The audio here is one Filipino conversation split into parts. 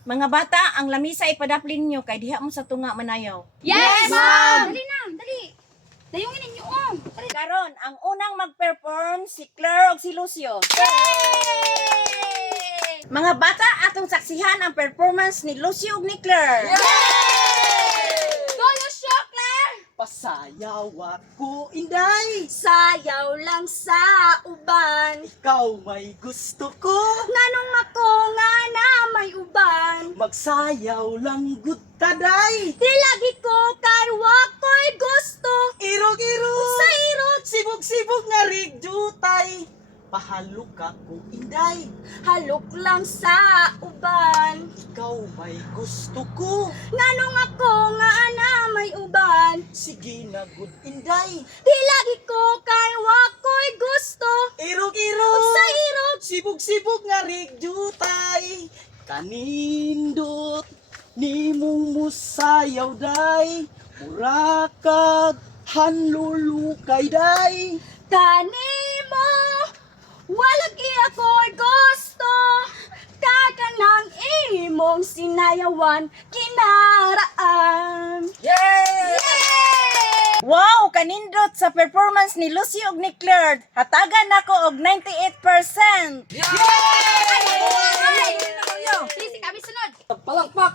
Mga bata, ang lamisa ipadaplin nyo kay diha mo sa tunga manayaw. Yes, ma'am! Dali na, dali. Dayungin ninyo, Dali. Karon, ang unang mag-perform si Claire ug si Lucio. Mga bata, atong saksihan ang performance ni Lucio ug ni Claire. Go, Lucio, Claire! Pasayaw ako, Inday. Sayaw lang sa uban. Ikaw may gusto ko. Nganong ako nga na may uban. Magsayaw lang gutaday. Di lagi ko kay wako'y gusto. Irog-irog. Sa irog, Sibog-sibog nga rigjutay. Pahalok ako, Inday. halok lang sa uban. Ikaw may gusto ko. Nganong ako nga na may uban. Sige na, good Inday. Di lagi ko kay wako'y gusto. Irog-irog. Sa irog, Sibog-sibog nga rigjutay. Kanindot ni mong musayaw day. Murakag hanlulukay day. kanimo walagi ako'y gusto. Kakanang imong sinayawan kinaraan. Wow, kanindot sa performance ni Lucio ug ni Claire. Hatagan nako og 98%. Sisi kami sunod. Palakpak.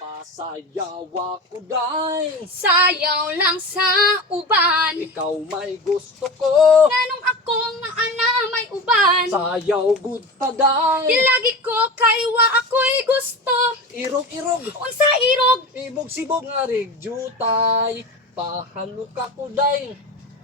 Pasayaw ako day. Sayaw lang sa uban. Ikaw may gusto ko. Nganong ako nga ana may uban. Sayaw good taday. Lagi ko kay wa ako'y gusto. Irog-irog. Unsa irog? Ibog-sibog nga rigjutay. Pahalok ako day.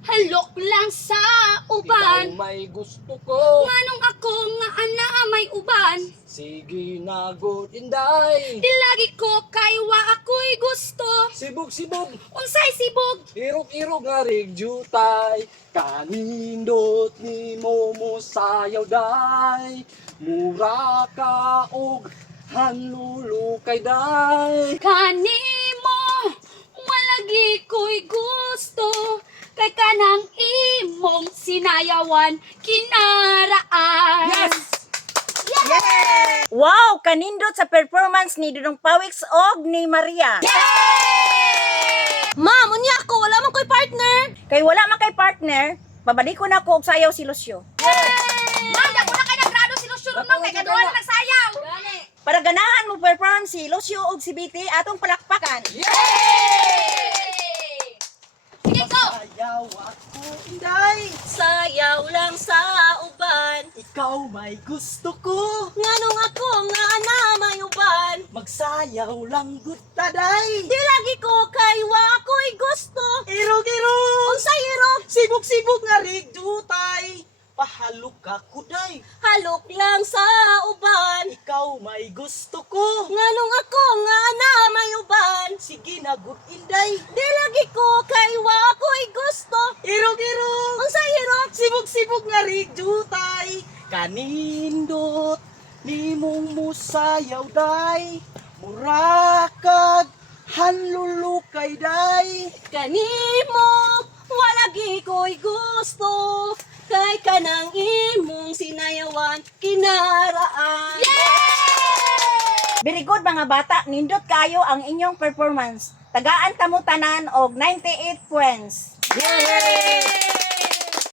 Halok lang sa Ikaw uban. may gusto ko. Nganong ako nga ana may uban. Sige na good Inday. Lagi ko kay wa ako'y gusto. Sibog-sibog. Unsay sibog? Irog-irog nga rigjutay. Kanindot ni mo sayaw day. Mura ka og hanlulukay day. Kanimo walagi ko'y gusto. Kay kanang imong sinayawan kinaraan. Wow, kanindot sa performance ni Dudong Pawix og ni Maria. Ma'am, unya ako wala man ko'y partner. Kay wala man kay partner, babalik ko na ko og sayaw si Lucio. Ma'am, dako na kay naggrado si Lucio no kay kaduha na nagsayaw. Para ganahan mo perform si Lucio ug si Biti atong palakpakan. Sige go. Sayaw ako Inday. Sayaw lang sa uban. Ikaw may gusto ko. Nganong ako nga na may uban. Magsayaw lang good taday. Di lagi ko kay wa ako'y gusto. Irog-irog. Unsay irog? Sibog-sibog nga rigjutay. Pahalok ako day. Halok lang sa uban. Ikaw may gusto ko. Nganong ako nga na may uban. Sige na good Inday. Di lagi ko kay wa ako'y gusto. Irog-irog. Unsay irog? Sibog-sibog nga rigjutay. Kanindot ni mong musayaw day. Murakag hanlulukay day. Kanimo walagi ko'y gusto. Kay kanang imong sinayawan kinaraan. Very good mga bata, nindot kayo ang inyong performance. Tagaan ta mo tanan og 98 points. Yay!